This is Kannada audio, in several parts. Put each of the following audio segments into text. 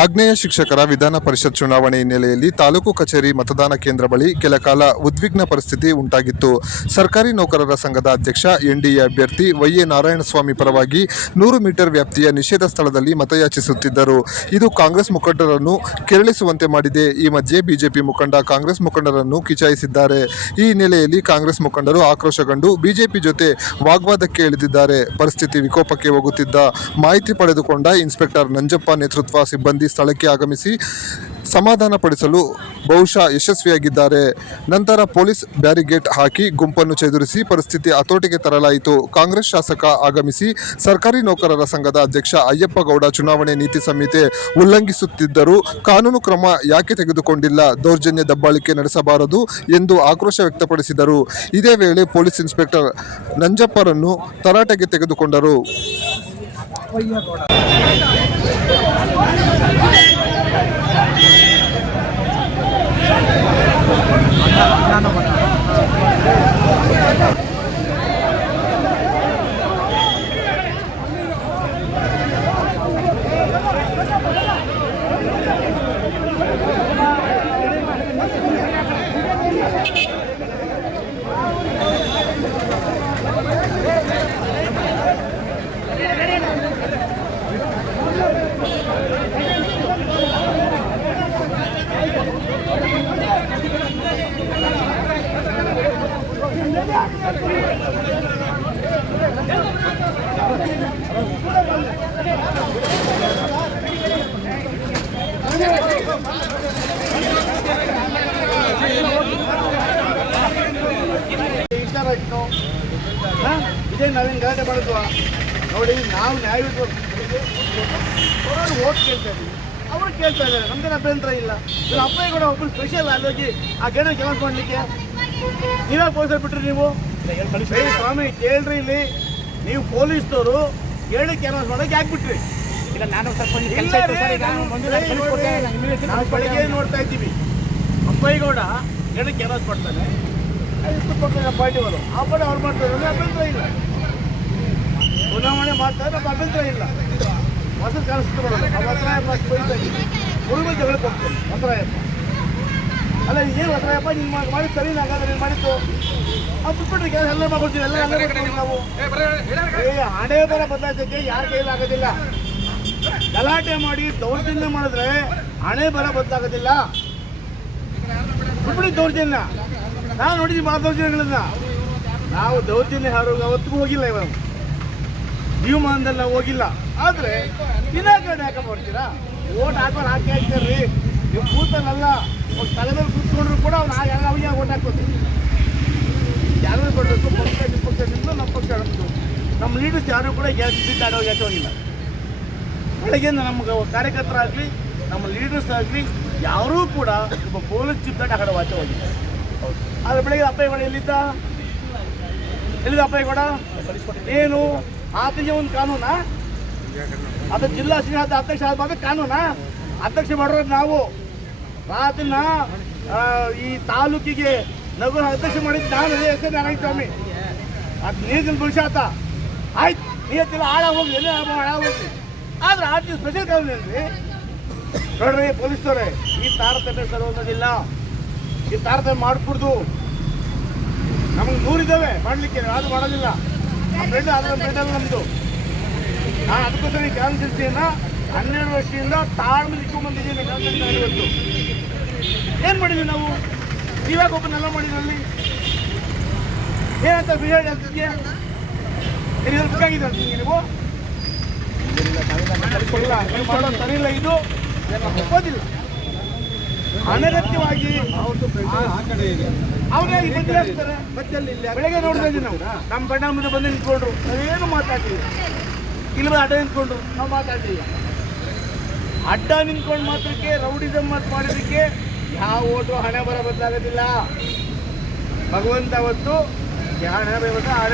ಆಗ್ನೇಯ ಶಿಕ್ಷಕರ ವಿಧಾನ ಪರಿಷತ್ ಚುನಾವಣೆ ಹಿನ್ನೆಲೆಯಲ್ಲಿ ತಾಲೂಕು ಕಚೇರಿ ಮತದಾನ ಕೇಂದ್ರ ಬಳಿ ಕೆಲಕಾಲ ಉದ್ವಿಗ್ನ ಪರಿಸ್ಥಿತಿ ಉಂಟಾಗಿತ್ತು. ಸರ್ಕಾರಿ ನೌಕರರ ಸಂಘದ ಅಧ್ಯಕ್ಷ ಎನ್ಡಿಎ ಅಭ್ಯರ್ಥಿ ವೈಎ ನಾರಾಯಣಸ್ವಾಮಿ ಪರವಾಗಿ 100 ಮೀಟರ್ ವ್ಯಾಪ್ತಿಯ ನಿಷೇಧ ಸ್ಥಳದಲ್ಲಿ ಮತಯಾಚಿಸುತ್ತಿದ್ದರು. ಇದು ಕಾಂಗ್ರೆಸ್ ಮುಖಂಡರನ್ನು ಕೆರಳಿಸುವಂತೆ ಮಾಡಿದೆ. ಈ ಮಧ್ಯೆ ಬಿಜೆಪಿ ಮುಖಂಡ ಕಾಂಗ್ರೆಸ್ ಮುಖಂಡರನ್ನು ಕಿಚಾಯಿಸಿದ್ದಾರೆ. ಈ ಹಿನ್ನೆಲೆಯಲ್ಲಿ ಕಾಂಗ್ರೆಸ್ ಮುಖಂಡರು ಆಕ್ರೋಶಗೊಂಡು ಬಿಜೆಪಿ ಜೊತೆ ವಾಗ್ವಾದಕ್ಕೆ ಇಳಿದಿದ್ದಾರೆ. ಪರಿಸ್ಥಿತಿ ವಿಕೋಪಕ್ಕೆ ಹೋಗುತ್ತಿದ್ದ ಮಾಹಿತಿ ಪಡೆದುಕೊಂಡ ಇನ್ಸ್ಪೆಕ್ಟರ್ ನಂಜಪ್ಪ ನೇತೃತ್ವ ಸಿಬ್ಬಂದಿ ಸ್ಥಳಕ್ಕೆ ಆಗಮಿಸಿ ಸಮಾಧಾನಪಡಿಸಲು ಬಹುಶಃ ಯಶಸ್ವಿಯಾಗಿದ್ದಾರೆ. ನಂತರ ಪೊಲೀಸ್ ಬ್ಯಾರಿಗೇಡ್ ಹಾಕಿ ಗುಂಪನ್ನು ಚದುರಿಸಿ ಪರಿಸ್ಥಿತಿ ಹತೋಟಿಗೆ ತರಲಾಯಿತು. ಕಾಂಗ್ರೆಸ್ ಶಾಸಕ ಆಗಮಿಸಿ ಸರ್ಕಾರಿ ನೌಕರರ ಸಂಘದ ಅಧ್ಯಕ್ಷ ಅಯ್ಯಪ್ಪ ಗೌಡ ಚುನಾವಣೆ ನೀತಿ ಸಂಹಿತೆ ಉಲ್ಲಂಘಿಸುತ್ತಿದ್ದರೂ ಕಾನೂನು ಕ್ರಮ ಯಾಕೆ ತೆಗೆದುಕೊಂಡಿಲ್ಲ, ದೌರ್ಜನ್ಯ ದಬ್ಬಾಳಿಕೆ ನಡೆಸಬಾರದು ಎಂದು ಆಕ್ರೋಶ ವ್ಯಕ್ತಪಡಿಸಿದರು. ಇದೇ ವೇಳೆ ಪೊಲೀಸ್ ಇನ್ಸ್ಪೆಕ್ಟರ್ ನಂಜಪ್ಪರನ್ನು ತರಾಟೆಗೆ ತೆಗೆದುಕೊಂಡರು. ಇದೇ ನಾವೇನು ಗಲಾಟೆ ಮಾಡಿದ್ವ ನೋಡಿ. ನಾವು ನ್ಯಾಯಯುತ ಓಟ್ ಕೇಳ್ತಾ ಇದ್ದೀವಿ, ಅವರು ಕೇಳ್ತಾ ಇದ್ದಾರೆ, ನಮ್ದೇನು ಅಭ್ಯಂತರ ಇಲ್ಲ. ಇವ್ರ ಅಪ್ಪ ಕೂಡ ಒಬ್ಬರು ಸ್ಪೆಷಲ್ ಅಲ್ಲೋಗಿ ಆ ಗೇಣ ಕೆಲಸ ಮಾಡಲಿಕ್ಕೆ ನೀವೇ ಪೊಲೀಸರು ಬಿಟ್ರಿ. ನೀವು ಸ್ವಾಮಿ ಕೇಳ್ರಿ, ಇಲ್ಲಿ ನೀವು ಪೊಲೀಸ್ನವರು ಹೇಳಿ ಕೆಲಸ ಮಾಡೋಕೆ ಯಾಕೆ ಈಗ ನಾನು ನಾವು ಬೆಳಗ್ಗೆ ನೋಡ್ತಾ ಇದ್ದೀವಿ, ಅಪ್ಪಯ್ಯಗೌಡ ಹೇಳಿ ಕೆಲಸ ಮಾಡ್ತಾನೆ, ಪಾರ್ಟಿಗಳು ಆ ಪಡೆ ಅವ್ರು ಮಾಡ್ತಾರೆ, ಅಭ್ಯಂತರ ಇಲ್ಲ. ಚುನಾವಣೆ ಮಾಡ್ತಾರೆ, ನಮ್ಮ ಅಭ್ಯಂತರ ಇಲ್ಲ. ಹೊಸ ಕಾಣಿಸ್ತು ಮಾಡೋದು ನಾವು ವಸರಾಯಪ್ಪ ಬೈತಾ ಇದ್ದೀವಿ, ಹುಡುಗ ಜಗಳಕ್ಕೆ ಹೋಗ್ತೇನೆ. ವಸರಾಯಪ್ಪ ಅಲ್ಲ, ಏನು ವಸರಾಯಪ್ಪ ನೀನು ಮಾಡಿ ಸರಿ, ಹಾಗಾದ್ರೆ ನೀನು ಮಾಡಿದ್ದು ಅವ್ರು ಬಿಟ್ಬಿಟ್ರೆ ಕೆಲಸ ಎಲ್ಲ ಮಾಡ್ಕೊಡ್ತೀವಿ. ಎಲ್ಲ ನಾವು ಹಣೆ ಬರ ಬದಲಾಯಿಸೋಕ್ಕೆ ಯಾರ ಕೈಯಲ್ಲಿ ಆಗೋದಿಲ್ಲ. ಗಲಾಟೆ ಮಾಡಿ ದೌರ್ಜನ್ಯ ಮಾಡಿದ್ರೆ ಹಣೆ ಬರ ಬದಲಾಗೋದಿಲ್ಲ. ಬಿಟ್ಬಿಡಿ ದೌರ್ಜನ್ಯ. ನಾವು ನೋಡಿದ್ದೀವಿ ಭಾಳ ದೌರ್ಜನ್ಯಗಳನ್ನ. ನಾವು ದೌರ್ಜನ್ಯ ಅವತ್ತಿಗೂ ಹೋಗಿಲ್ಲ, ಇವಾಗ ಜೀವಮಾನದಲ್ಲಿ ನಾವು ಹೋಗಿಲ್ಲ. ಆದರೆ ದಿನಗಡೆ ಯಾಕೆ ಮಾಡ್ತೀರಾ? ಓಟ್ ಹಾಕೋರು ಹಾಕಿ ಹಾಕ್ತಾರ್ರಿ. ನೀವು ಕೂತಲ್ಲ, ತಲೆದಲ್ಲಿ ಕೂತ್ಕೊಂಡ್ರು ಕೂಡ ಅವ್ನಿಗೆ ಓಟ್ ಹಾಕೋತೀವಿ. ಯಾರು ಕೊಡಬೇಕು, ಪಕ್ಷದಿಂದ ನಮ್ಮ ಪಕ್ಷ ಆಡೋದು. ನಮ್ಮ ಲೀಡರ್ಸ್ ಯಾರು ಕೂಡ ಗ್ಯಾಸ್ ಆಡೋಕೆ ಹೋಗಿಲ್ಲ. ಬೆಳಗ್ಗೆಯಿಂದ ನಮ್ಗೆ ಕಾರ್ಯಕರ್ತರಾಗಲಿ, ನಮ್ಮ ಲೀಡರ್ಸ್ ಆಗಲಿ ಯಾರೂ ಕೂಡ ಒಬ್ಬ ಪೊಲೀಸ್ ಚಿಪ್ಪಾಟ ಆಡೋ ವಾಚ ಹೋಗಿಲ್ಲ. ಆದರೆ ಬೆಳಗ್ಗೆ ಅಪ್ಪಯ್ಯಗೌಡ ಎಲ್ಲಿದ್ದ ಅಪ್ಪಯ್ಯಗೌಡ? ಏನು ಆತನಿಗೆ ಒಂದು ಕಾನೂನಾ? ಅದು ಜಿಲ್ಲಾ ಶ್ರೀನಾಥ ಅಧ್ಯಕ್ಷ ಆದ ಕಾನೂನಾ? ಅಧ್ಯಕ್ಷ ಮಾಡೋದು ನಾವು. ಆತನ ಈ ತಾಲೂಕಿಗೆ ನಗರ ಅಧ್ಯಕ್ಷ ಮಾಡಿದ್ದು ನಾನು, ಎಸ್ ಎನ್ ನಾರಾಯಣಸ್ವಾಮಿ. ಅದು ನೀರಿನ ಭವಿಷ್ಯಾತ ಆಯ್ತು, ನೀತಿಲ್ಲ ಹಾಳ ಹೋಗಿ, ಎಲ್ಲ ಹಾಳ ಹೋಗಿ. ಆದರೆ ಆತ ಸ್ಪೆಷಲ್ ಕಾನೂನು ಏನ್ರಿ ನೋಡ್ರಿ ಪೊಲೀಸ್ನವ್ರೆ, ಈ ತಾರತಮ್ಯ ಸರ್ ಅನ್ನೋದಿಲ್ಲ. ಈ ತಾರತಮ್ಯ ಮಾಡಿಕೊಡ್ದು ನಮಗೆ 100 ಇದ್ದಾವೆ ಮಾಡಲಿಕ್ಕೆ, ಅದು ಮಾಡೋದಿಲ್ಲ. ಫ್ರೆಂಡ್ ಅದರ ಫ್ರೆಂಡಲ್ಲ ನಮ್ಮದು. ನಾನು ಅದಕ್ಕೋಸ್ಕರ ಈ ಕಾನ್ಸ್ಟಿಟ್ಯೂನ್ಸಿಯನ್ನು 12 ವರ್ಷದಿಂದ ತಾಳ್ಮೆ ಇಟ್ಕೊಂಡ್ಬಂದಿದ್ದೀನಿ. ಇವತ್ತು ಏನು ಮಾಡಿದ್ವಿ ನಾವು? ನೀವಾಗ ಒಬ್ಬನೆಲ್ಲ ಮಾಡಿದ್ರಲ್ಲಿ ಏನಂತ ಬಿಹೇವ್ ಆಗ್ತಿದ್ಯಾ? ಬೇಕಾಗಿದೆ ಅಂತೀನಿ ನೀವು ಮಾಡೋದು ಸರಿ ಇಲ್ಲ. ಇದು ಒಪ್ಪೋದಿಲ್ಲ. ಅನಗತ್ಯವಾಗಿ ಅವರೇ ಬದಲಾಯಿಸ್ತಾರೆ. ಬೆಳಗ್ಗೆ ನೋಡ್ತಾ ಇದ್ದೀವಿ ನಾವು, ನಮ್ಮ ಬಣ್ಣ ಮುಂದೆ ಬಂದು ನಿಂತ್ಕೊಂಡ್ರು, ನಾವೇನು ಮಾತಾಡ್ತೀವಿ. ಇಲ್ಲಿ ಅಡ್ಡ ನಿಂತ್ಕೊಂಡು ನಾವು ಮಾತಾಡ್ತೀವಿ. ಅಡ್ಡ ನಿಂತ್ಕೊಂಡು ಮಾತ್ರಕ್ಕೆ ರೌಡಿಸಮ್ ಮಾಡೋದಕ್ಕೆ ಯಾವ ಓಟು ಹಣೆ ಬರ ಬದಲಾಗೋದಿಲ್ಲ. ಭಗವಂತ ಅವತ್ತು ಹಣೆ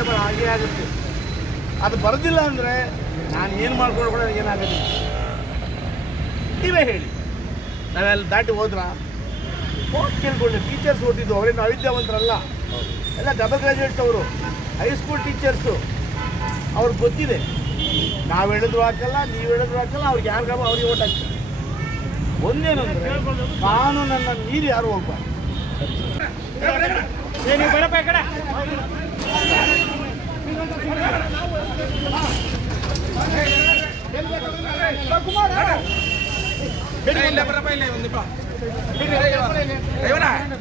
ಬರ ಹಾಗೆ ಆಗುತ್ತೆ. ಅದು ಬರೋದಿಲ್ಲ ಅಂದರೆ ನಾನು ಏನು ಮಾಡ್ಕೊಂಡು ಕೂಡ ಏನಾಗೋದಿಲ್ಲ. ನೀವೇ ಹೇಳಿ, ನಾವೆಲ್ಲ ದಾಟಿ ಹೋದ್ರ ಓಟ್ ಕೇಳ್ಕೊಳ್ಳಿ. ಟೀಚರ್ಸ್ ಓದಿದ್ದು ಅವರೇನು ಅವಿದ್ಯಾವಂತರಲ್ಲ, ಎಲ್ಲ ಡಬಲ್ ಗ್ರಾಜುಯೇಟ್ಸ್ ಅವರು, ಹೈಸ್ಕೂಲ್ ಟೀಚರ್ಸು. ಅವ್ರಿಗೆ ಗೊತ್ತಿದೆ, ನಾವು ಹೇಳಿದ್ರು ಹಾಕಲ್ಲ, ನೀವು ಹೇಳಿದ್ರು ಹಾಕಲ್ಲ, ಅವ್ರಿಗೆ ಯಾರಿಗಾಮ ಅವ್ರಿಗೆ ಓಟ್ ಹಾಕ್ತಾರೆ. ಒಂದೇನಂದ್ರೆ ಕಾನೂನನ್ನು ಮೀರಿ ಯಾರು ಹೋಗ್ಬಾರ್ದು.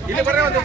ಇಲ್ಲಿ ಬರ್ರಿ ಒಂದು